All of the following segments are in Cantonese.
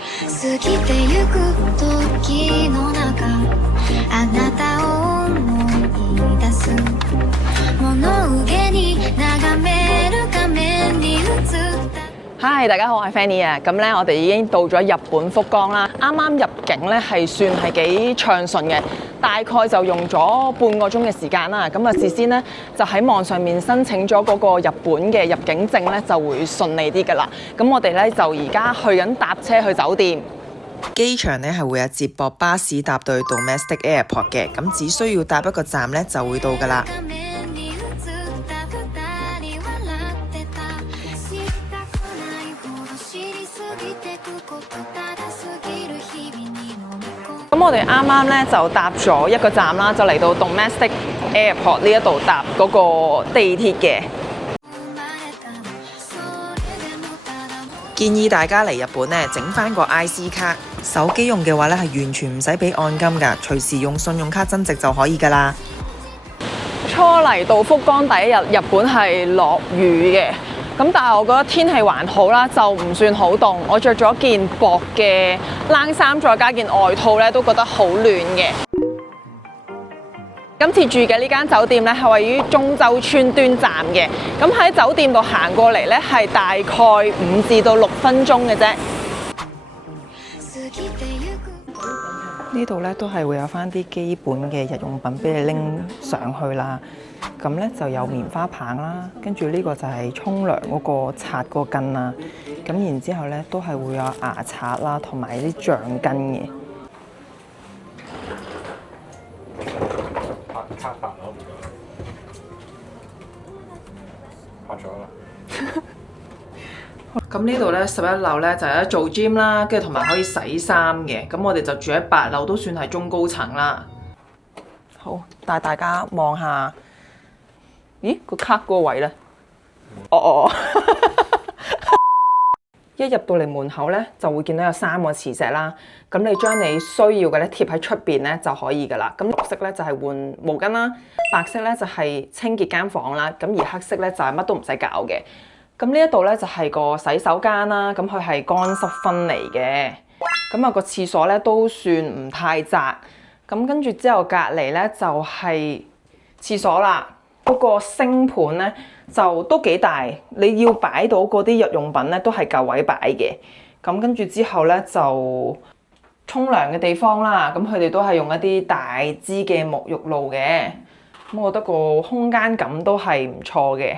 過ぎてゆく時の中あなたを思い出す物憂に眺める画面に映ったHi， 大家好，我係 Fanny 啊。咁咧，我哋已經到咗日本福岡啦。啱啱入境咧係算係幾暢順嘅，大概就用咗半個鐘嘅時間啦。咁啊，事先咧就喺網上面申請咗嗰個日本嘅入境證咧，就會順利啲㗎啦。咁我哋咧就而家去緊搭車去酒店。機場咧係會有接駁巴士搭到去 Domestic Airport 嘅，咁只需要搭一個站咧就會到㗎啦。咁我哋啱啱咧就搭咗一個站啦，就嚟到 Domestic Airport 呢一度搭嗰個地鐵嘅。建議大家嚟日本咧整翻個 IC 卡，手機用嘅話咧係完全唔使俾按金㗎，隨時用信用卡增值就可以㗎啦。初嚟到福岡第一日，日本係落雨嘅。咁但係我覺得天氣還好啦，就唔算好凍。我着咗件薄嘅冷衫，再加件外套咧，都覺得好暖嘅。今次住嘅呢間酒店咧係位於中洲村端站嘅。咁喺酒店度行過嚟咧係大概5至到6分鐘嘅啫。呢度咧都係會有翻啲基本嘅日用品俾你拎上去啦。咁咧就有棉花棒啦，跟住呢個就係沖涼嗰個擦個巾啦。咁然之後咧都係會有牙刷啦，同埋啲橡筋嘅。卡白咯，唔該。拍咗啦。咁呢度咧11樓咧就有得做 gym 啦，跟住同埋可以洗衫嘅。咁我哋就住喺8樓，都算係中高層啦。好，帶大家望下。咦，個卡嗰個位咧？哦，一入到嚟門口咧，就會見到有3個磁石啦。咁你將你需要嘅咧貼喺出邊咧就可以噶啦。咁綠色咧就係換毛巾啦，白色咧就係清潔間房啦。咁而黑色咧就係乜都唔使搞嘅。咁呢一度咧就係個洗手間啦。咁佢係乾濕分離嘅。咁啊個廁所咧都算唔太窄。咁跟住之後隔離咧就係廁所啦。嗰個星盤咧就都幾大，你要擺到嗰啲日用品咧都係夠位擺嘅。咁跟住之後咧就沖涼嘅地方啦，咁佢哋都係用一啲大支嘅沐浴露嘅。咁我覺得個空間感都係唔錯嘅。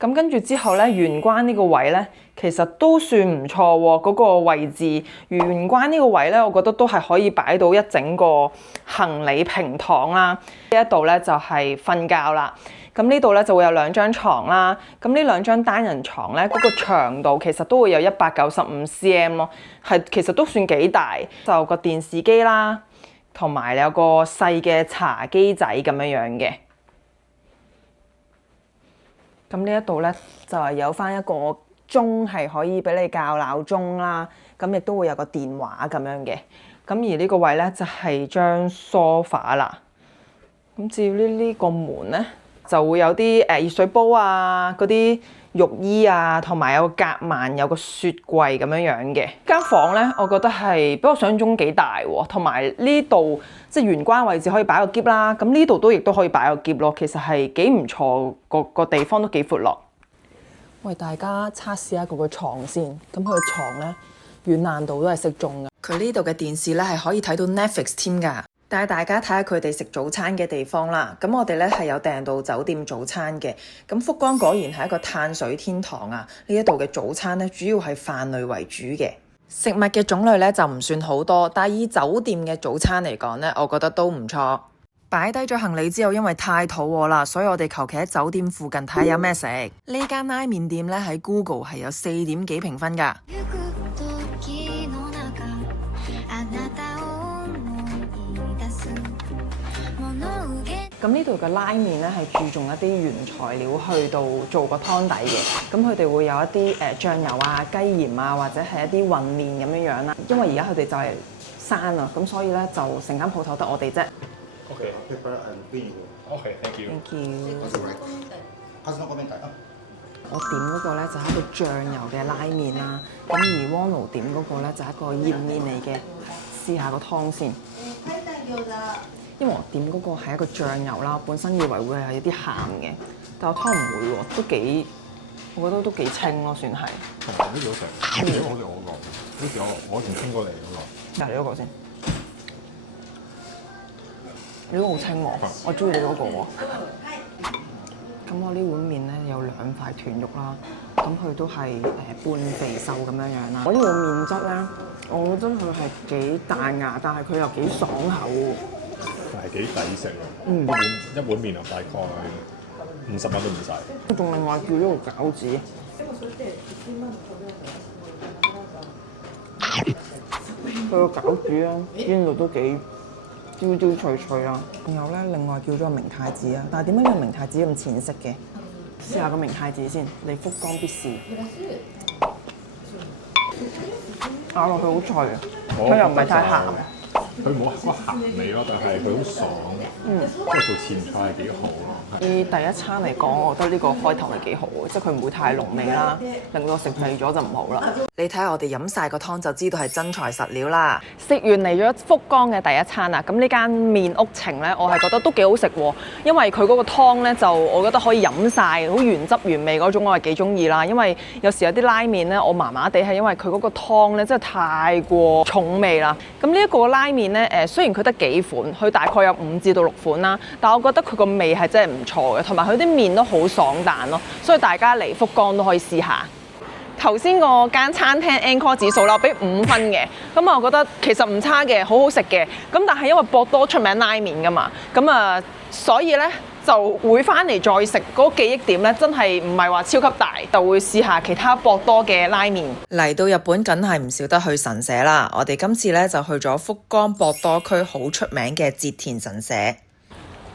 咁跟住之後咧，玄關呢個位咧其實都算唔錯喎。嗰個位置玄關呢個位咧，我覺得都係可以擺到一整個行李平躺啦。呢一度咧就係瞓覺啦。咁呢度咧就會有2張床啦。咁呢2張單人床咧，嗰個長度其實都會有195cm 咯，係其實都算幾大。就個電視機啦，同埋有個細嘅茶几仔咁樣樣嘅。咁呢一度咧就係有翻一個鐘係可以俾你校鬧鐘啦。咁亦都會有個電話咁樣嘅。咁而呢個位咧就係張 sofa 啦。咁至於呢個門咧，就會有啲熱水煲啊，嗰啲浴衣啊，同埋有個夾萬，有個雪櫃咁樣樣嘅。間房咧，我覺得係比我想象中幾大喎，同埋呢度即係玄關位置可以擺個篋啦。咁呢度都亦都可以擺個篋咯，其實係幾唔錯，個地方都幾闊落。為大家測試下佢個床先，咁佢個床咧軟爛度都係適中嘅。佢呢度嘅電視咧係可以睇到 Netflix 添㗎。帶大家睇下佢哋食早餐嘅地方啦。咁我哋咧係有訂到酒店早餐嘅。咁福岡果然係一個碳水天堂啊！呢一度嘅早餐咧主要係飯類為主嘅，食物嘅種類咧就唔算好多，但係以酒店嘅早餐嚟講咧，我覺得都唔錯。擺低咗行李之後，因為太肚餓啦，所以我哋求其喺酒店附近睇下有咩食。呢間拉麵店咧喺 Google 係有4點幾評分㗎。咁呢度嘅拉麵咧係注重一啲原材料去到做個湯底嘅，咁佢哋會有一啲醬油啊、雞鹽啊，或者係一啲混麵咁樣樣啦。因為而家佢哋就係閂啦，咁所以咧就成間鋪頭得我哋啫。Okay. Pepper and beef. Okay, thank you. Thank you。That's all right. 数のごめんなさい。我點嗰個咧就係一個醬油嘅拉麵啦，咁而汪奴點嗰個咧就係一個鹽麵嚟嘅，試下個湯先。因為我點嗰個係一個醬油啦，本身以為會係有啲鹹嘅，但係個湯唔會喎，都幾，我覺得都幾清咯，算係。同埋呢個好食，呢個好似我個，好似我以前傾過嚟嗰個。嗱，你嗰個先，你嗰個好清喎，我中意你嗰個喎。咁我呢碗麵咧有2塊豚肉啦，咁佢都係半肥瘦咁樣樣啦。我呢個麵質咧，我覺得佢係幾彈牙，但係佢又幾爽口喎。係幾抵食喎！一碗麵啊，大概50蚊都唔使。我仲另外叫咗個餃子，佢個餃子咧煎到都幾焦焦脆脆啦。仲有咧，另外叫咗個明太子啊，但係點解呢個明太子咁淺色嘅？試下個明太子先，你福岡必試。咬落去好脆啊，佢又唔係太鹹。佢冇嗰鹹味咯，但係佢好爽，即係做前菜係幾好咯。以第一餐嚟講，我覺得呢個開頭係幾好嘅，即係佢唔會太濃味啦，令到食膩咗就唔好啦。你睇下我哋飲晒個湯就知道係真材實料啦。食完嚟咗福岡嘅第一餐啦，咁呢間麵屋情咧，我係覺得都幾好食喎，因為佢嗰個湯咧就我覺得可以飲晒，好原汁原味嗰種，我係幾中意啦。因為有時有啲拉麵咧，我麻麻地係因為佢嗰個湯咧真係太過重味啦。咁呢一個拉麵咧，雖然佢得幾款，佢大概有5至到6款啦，但我覺得佢個味係真係唔錯嘅，同埋佢啲麵都好爽彈咯，所以大家嚟福岡都可以試下。頭先嗰間餐廳 Encore 指數啦，我俾5分嘅，咁我覺得其實唔差嘅，好好食嘅。咁但係因為博多出名拉麵噶嘛，咁所以咧就會翻嚟再食嗰個記憶點咧，真係唔係話超級大，就會試下其他博多嘅拉麵。嚟到日本梗係唔少得去神社啦，我哋今次咧就去咗福岡博多區好出名嘅折田神社。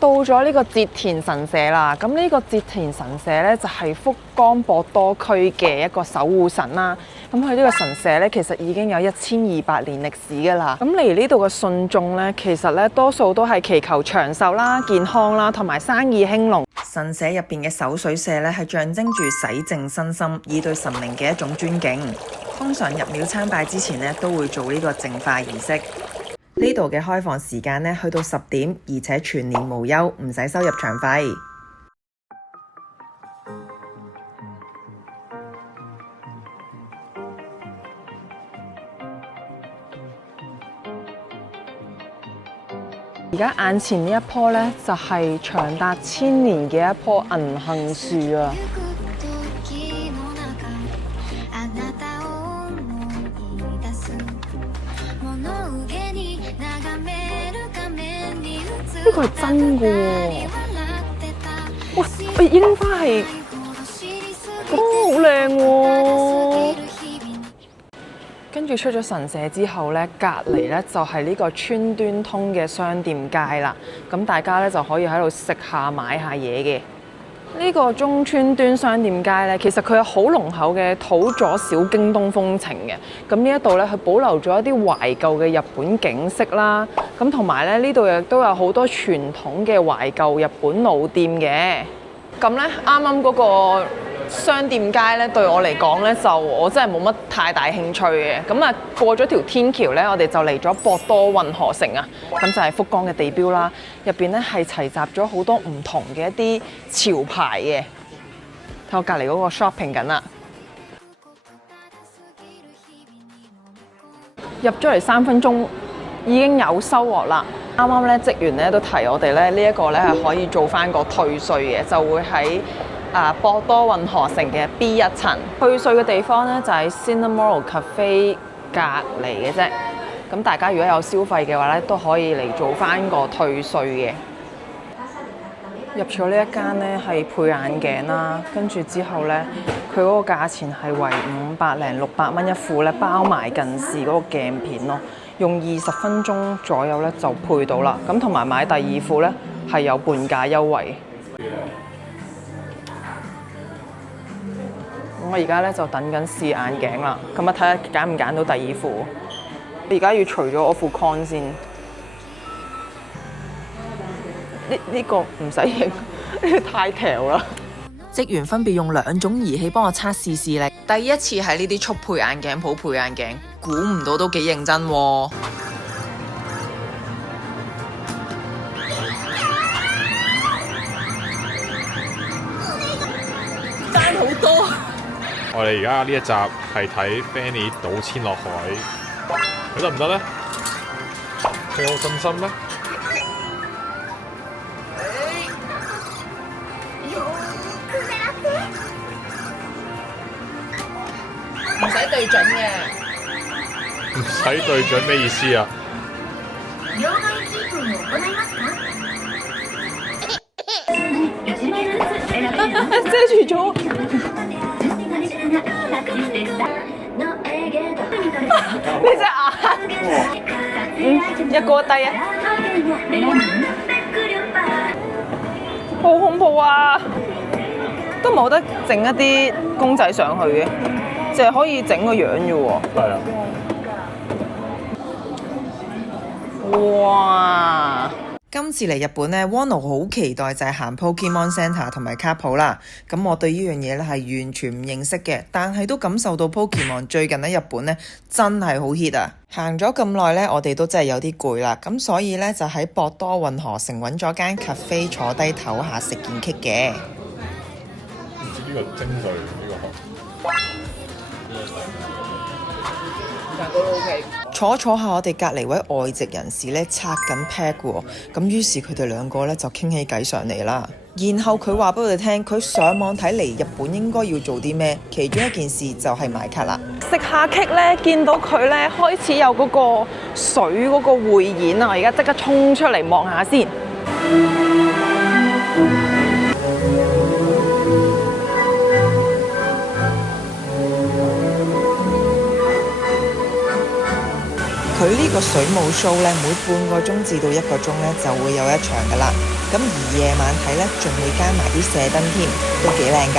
到咗呢個折田神社啦，咁呢個折田神社咧就係福岡博多區嘅一個守護神啦。咁佢呢個神社咧其實已經有1200年歷史㗎啦。咁嚟呢度嘅信眾咧，其實咧多數都係祈求長壽啦、健康啦，同埋生意興隆。神社入邊嘅守水社咧係象徵住洗淨身心，以對神靈嘅一種尊敬。通常入廟參拜之前咧都會做呢個淨化儀式。呢度嘅開放時間呢，去到10點，而且全年無休，唔使收入場費。而家眼前呢一棵呢，就係長達1000年嘅一棵銀杏樹啊！呢個係真嘅喎！哇，櫻花係，好靚喎！跟住出咗神社之後咧，隔離咧就係呢個川端通嘅商店街啦。咁大家咧就可以喺度食下買下嘢嘅。呢個中川端商店街咧，其實佢有好濃厚嘅土佐小京東風情嘅。咁呢一度咧，佢保留咗一啲懷舊嘅日本景色啦。咁同埋咧，呢度亦都有好多傳統嘅懷舊日本老店嘅。咁咧，啱啱嗰個商店街咧，對我嚟講咧，就我真係冇乜太大興趣嘅。咁過咗條天橋咧，我哋就嚟咗博多運河城啊。咁就係福岡嘅地標啦。入邊咧係齊集咗好多唔同嘅一啲潮牌嘅。睇我隔離嗰個 shopping 緊啦。入咗嚟3分鐘，已經有收穫啦。啱啱咧職員咧都提我哋咧，呢一個咧係可以做翻個退稅嘅，就會喺博多運河城嘅 B1 層。退稅嘅地方咧就係 Cinnamoroll Cafe 隔離嘅啫。咁大家如果有消費嘅話咧，都可以嚟做翻個退稅嘅。入咗呢一間咧係配眼鏡啦，跟住之後咧佢嗰個價錢係為500零600蚊一副咧，包埋近視嗰個鏡片咯。用20分鐘左右咧就配到啦，咁同埋買第2副咧係有半價優惠。我而家咧就等緊試眼鏡啦，咁睇下揀唔揀到第2副。而家要除咗我副 con 先，呢個唔使影，呢個太條啦。職員分別用2種儀器幫我測試視力。第一次喺呢啲速配眼鏡鋪配眼鏡，估唔到都幾認真喎。爭好多。我哋而家呢一集係睇 Fanny 賭錢落海，佢得唔得咧？佢有信心咩？唔使對準嘅。唔使對準咩意思啊？遮住咗。你隻眼，一個低啊！好恐怖啊！都冇得整一啲公仔上去嘅，淨係可以整個樣啫喎。係啊。哇！今次嚟日本呢 Wono 好期待就係行 Pokemon Center 同埋卡鋪啦。咁我對呢樣嘢咧係完全唔認識嘅，但係都感受到 Pokemon 最近喺日本呢真係好 hit 啊！行咗咁耐呢，我哋都真係有啲攰啦。咁所以呢，就喺博多運河城揾咗間 cafe 坐低唞下食件 cake 嘅。唔知呢個精髓呢個坐下，我哋隔離位外籍人士咧拆緊 pack 喎，咁於是佢哋兩個咧就傾起偈上嚟啦。然後佢話俾我哋聽，佢上網睇嚟日本應該要做啲咩，其中一件事就係買卡啦。食下 cake 咧，見到佢咧開始有嗰個水嗰個匯演啊！我而家即刻衝出嚟望下先。佢呢個水舞 show 咧，每半個鐘至到1個鐘咧就會有一場噶啦。咁而夜晚睇咧，仲會加埋啲射燈添，都幾靚噶。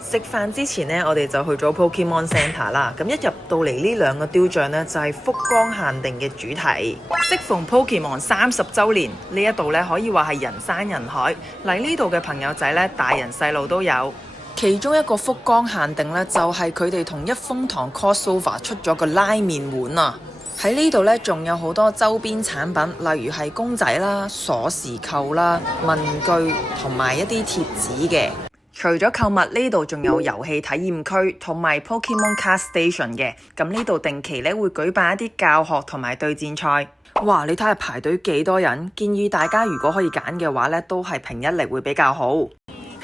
食飯之前呢，我哋就去咗 Pokemon Center 啦。咁一入到嚟呢兩個雕像呢，就係福岡限定嘅主題。適逢 Pokemon 30週年，呢一度呢可以話係人山人海。嚟呢度嘅朋友仔呢，大人細路都有。其中一個福岡限定呢，就係佢哋同一風堂 crossover 出咗個拉麵碗啊！喺呢度呢，仲有好多周邊產品，例如係公仔啦、鎖匙扣啦、文具同埋一啲貼紙嘅。除咗購物，呢度仲有遊戲體驗區同埋 Pokemon Card Station 嘅。咁呢度定期呢會舉辦一啲教學同埋對戰賽。哇！你睇下排隊幾多人，建議大家如果可以揀嘅話呢，都係平日嚟會比較好。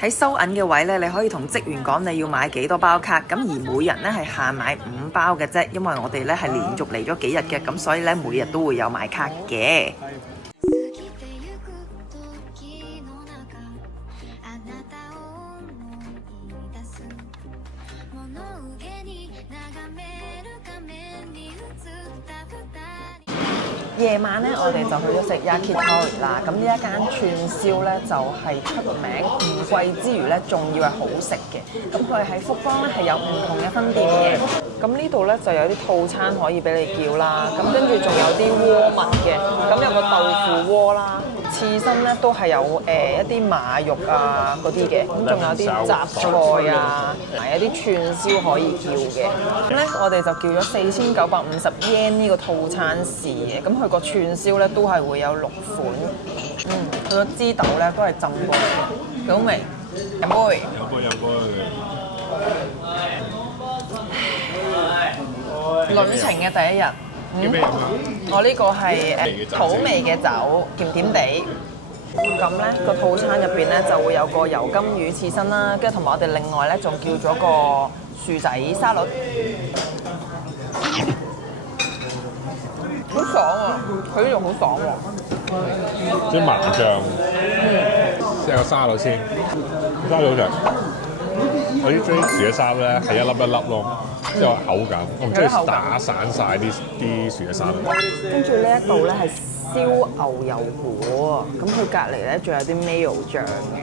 喺收銀嘅位咧，你可以同職員講你要買幾多包卡，咁而每人咧係限買5包嘅啫，因為我哋咧係連續嚟咗幾日嘅，咁所以咧每日都會有買卡嘅。夜晚咧，我哋就去咗食 Yakitori 啦。咁呢一間串燒咧，就係出名唔貴之餘咧，仲要係好食嘅。咁佢喺福岡咧係有唔同嘅分店嘅。咁呢度咧就有啲套餐可以俾你叫啦。咁跟住仲有啲鍋物嘅，咁有個豆腐鍋啦，刺身咧都係有一啲馬肉啊嗰啲嘅。咁仲有啲雜菜啊，同埋有啲串燒可以叫嘅。咁咧我哋就叫咗4950 yen 呢個套餐試嘅。咁佢個串燒咧都係會有6款，佢個枝豆咧都係浸過嘅，幾好味。飲杯。旅程嘅第一日，我呢個係土味嘅酒，甜甜地。咁咧個套餐入邊咧就會有個油甘魚刺身啦，跟住同埋我哋另外咧仲叫咗個薯仔沙律。好爽啊！佢呢度好爽喎。啲麻醬，即係個沙律先，沙律好食。我啲中意薯嘅沙律咧係一粒一粒咯，即係口感。我唔中意打散晒啲薯嘅沙律。跟住呢一度咧係燒牛油果，咁佢隔離咧仲有啲 mayo 醬嘅。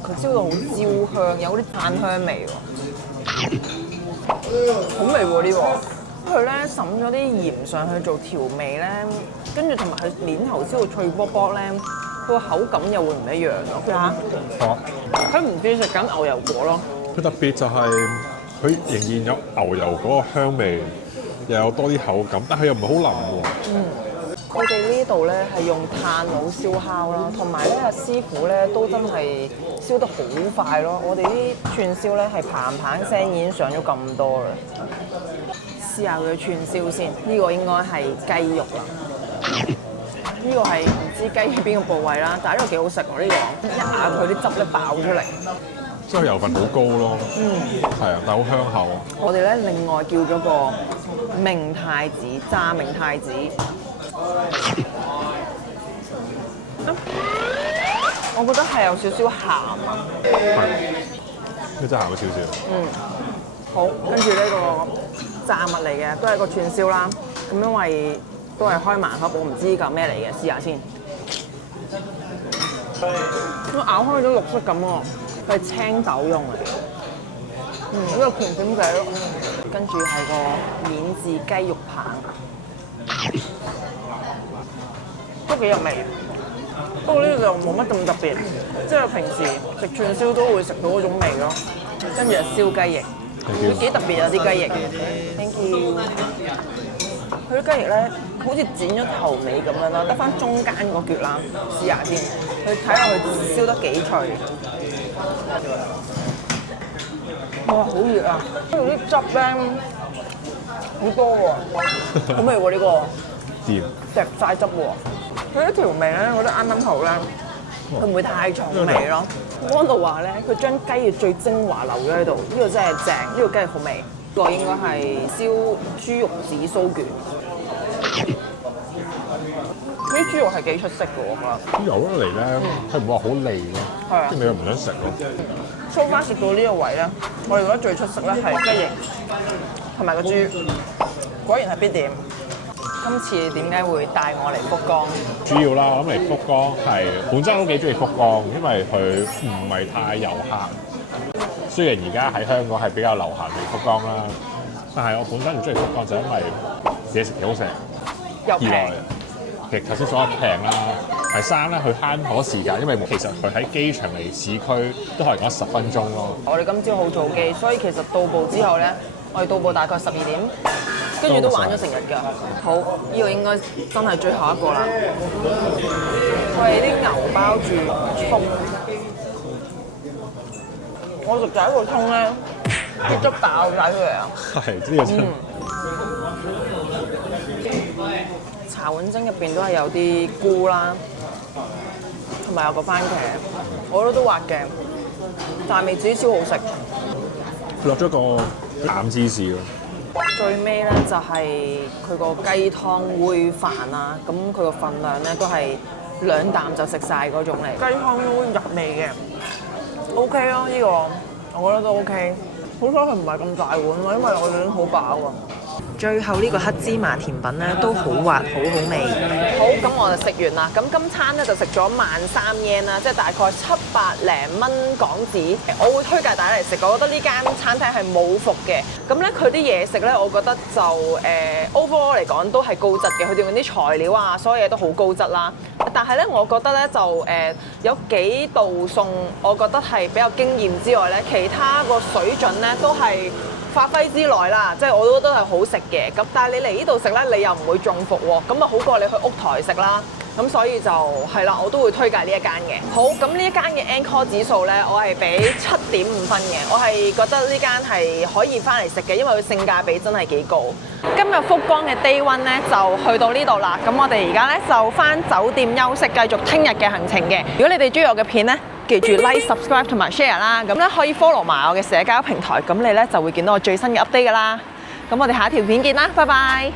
佢燒到好焦香，有啲炭香味喎。好味喎呢個！佢咧滲咗啲鹽上去做調味咧，跟住同埋佢面頭燒到脆卜卜咧，佢個口感又會唔一樣咯。嚇，好，佢唔似食緊牛油果咯。佢特別就係佢仍然有牛油嗰個香味，又有多啲口感，但係又唔係好腍喎。佢哋呢度咧係用炭爐燒烤啦，同埋咧阿師傅咧都真係燒得好快咯。我哋啲串燒咧係砰砰聲已經上咗咁多啦。試下佢嘅串燒先，呢個應該係雞肉啦。呢個係唔知雞喺邊個部位啦，但係呢個幾好食喎，呢個一咬佢啲汁咧爆出嚟。即係油份好高咯，係啊，但係好香口。我哋咧另外叫咗個明太子炸明太子。我覺得係有少少鹹啊。係，呢真係鹹咗少少。好，跟住呢個炸物嚟嘅，都係個串燒啦。咁因為都係開盲盒，我唔知呢嚿咩嚟嘅，試下先。我咬開咗綠色咁喎，佢係青豆蓉嚟嘅。呢個甜點仔咯，跟住係個免治雞肉棒，都幾入味。不過呢個就冇乜咁特別，即係平時食串燒都會食到嗰種味咯。跟住係燒雞翼，佢幾特別啊啲雞翼。Thank you。佢啲雞翼咧，好似剪咗頭尾咁樣啦，得翻中間嗰橛啦，試下先。佢睇下佢燒得幾脆。哇！好熱啊！跟住啲汁咧好多喎，好味喎呢個。掂。滴晒汁喎。佢啲調味咧，我覺得啱啱好啦，佢唔會太重味咯。安度話咧，佢將雞嘅最精華留咗喺度，呢個真係正，呢個雞翼好味。呢個應該係燒豬肉紫蘇卷。啲豬肉係幾出色嘅喎，我覺得。啲油一嚟咧，佢唔會話好膩咯，係啊，即係你又唔想食咯。So far食到呢個位咧，我哋覺得最出色咧係雞翼同埋個豬，果然係必點。今次點解會帶我嚟福岡？主要啦，我諗嚟福岡係本身都幾中意福岡，因為佢唔係太遊客。雖然而家喺香港係比較流行嚟福岡啦，但係我本身唔中意福岡就因為嘢食幾好食，又平。其實頭先所講平啦，第三咧佢慳好多時間，因為其實佢喺機場離市區都係講10分鐘咯。我哋今朝好早機，所以其實到埗之後咧，我哋到埗大概12點，跟住都玩咗成日㗎。好，呢個應該真係最後一個啦。我哋啲牛包住葱，我食第一個葱咧，啲汁爆晒出嚟啊！係呢個真。茶碗蒸入邊都係有啲菇啦，同埋有個番茄，我覺得都滑嘅，但係未至於超好食。落咗個淡芝士咯。最尾咧就係佢個雞湯煨飯啦，咁佢個份量咧都係2啖就食晒嗰種嚟。雞湯都入味嘅 ，OK 咯呢個，我覺得都 OK。好彩佢唔係咁大碗喎，因為我哋已經好飽啊。最後呢個黑芝麻甜品咧都好滑，好好味。好，咁我就食完啦。咁今餐咧就食咗13,000 yen啦，即係大概700零蚊港紙。我會推介大家嚟食，我覺得呢間餐廳係冇伏嘅。咁咧佢啲嘢食咧，我覺得就overall 嚟講都係高質嘅。佢哋用啲材料啊，所有嘢都好高質啦。但係咧，我覺得咧就有幾道餸，我覺得係比較驚豔之外咧，其他個水準咧都係發揮之內啦，即係我都覺得係好食嘅。咁但係你嚟呢度食咧，你又唔會中伏喎，咁啊好過你去屋台食啦。咁所以就係啦，我都會推介呢一間嘅。好，咁呢一間嘅 Encore 指數咧，我係俾7.5分嘅。我係覺得呢間係可以翻嚟食嘅，因為佢性價比真係幾高。今日福岡嘅 Day One 咧就去到呢度啦。咁我哋而家咧就翻酒店休息，繼續聽日嘅行程嘅。如果你哋中意我嘅片咧，記住 Like、Subscribe 同埋 Share 啦。咁咧可以 follow 埋我嘅社交平台，咁你咧就會見到我最新嘅 update 噶啦。咁我哋下一條片見啦，拜拜。